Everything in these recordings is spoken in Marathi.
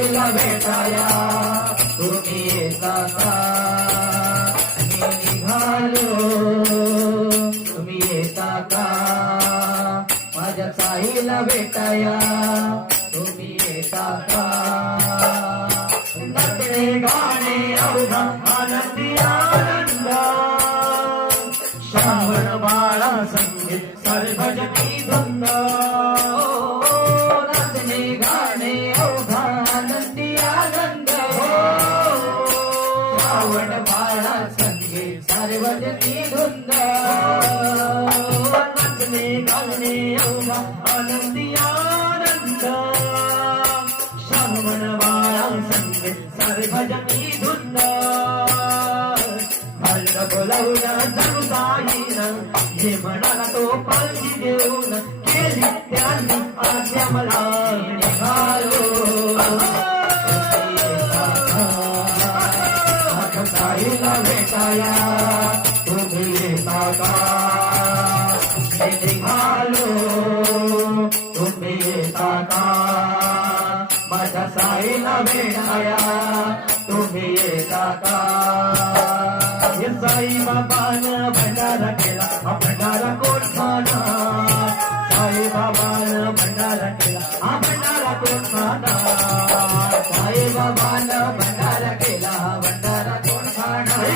साईला भेटाया तुम्ही येता का मी निघालो तुम्ही येता का माझ्या साईला भेटाया तुम्ही येता का नाचणे गाणे अवघा आनंदी आनंद श्रावण बाळा संगीत सारे भजनी धुंद नाचणे गाणे अवघा आनंदी आनंद श्रावण बाळा संगीत सारे भजनी धुंद नाचणे गाणे अवघा आनंदी आनंद श्रावण बाळा संगीत सारे भजनी धुंद हल्ल बोलावून जणू साईनं जे म्हणाला तो पालखी देऊन केली त्यांनी आज्ञा मला निघालो माझ्या साईला भेटाया तुम्ही येता का मी निघालो तुम्ही येता का माझ्या साईला भेटाया तुम्ही येता का साई बाबानं भंडारा केला हा भंडारा कोण खाणार साई बाबानं भंडारा केला हा भंडारा कोण खाणार साई बाबानं भंडारा केला हा भंडारा कोण खाणार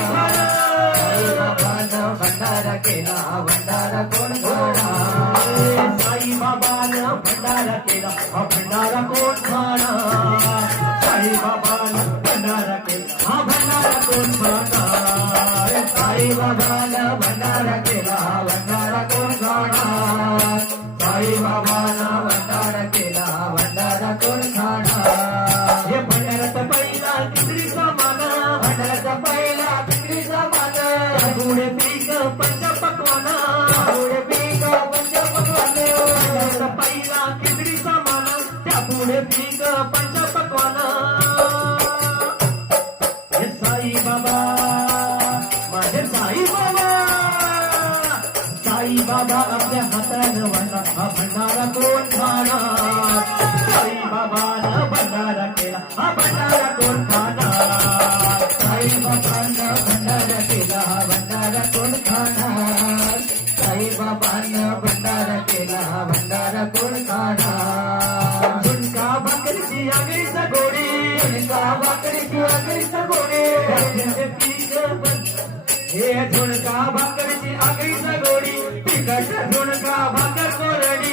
साई बाबानं भंडारा केला हा भंडारा कोण खाणार साई बाबानं भंडारा केला हा भंडारा कोण खाणार साई बाबानं भंडारा केला हा भंडारा कोण खाणार साई बाबानं भंडारा केला भंडारा कोण खाणार साई बाबानं भंडारा केला भंडारा कोण खाणार हे भंडाराचा पहिला तिसरीचा मान भंडाराचा पहिला तिसरीचा मान पुढे पीक पंचपक्वान पुढे पीक पंचपक्वान भंडाराचा पहिला तिसरीचा मान त्या पुढे पीक पंचपक्वान हे साई बाबा साई बाबा आपल्या हातानं वाटा हा भंडारा कोण खाणार साई बाबानं भंडारा केला हा भंडारा कोण खाणार साई बाबानं भंडारा केला हा भंडारा कोण खाणार साई बाबानं भंडारा केला हा भंडारा कोण खाणार झुणका भाकरीची आगळीच गोडी झुणका भाकरीची आगळीच गोडी पीक हे झुणका भाकरीची आगळीच गोडी तिखट झुणका भाकर कोरडी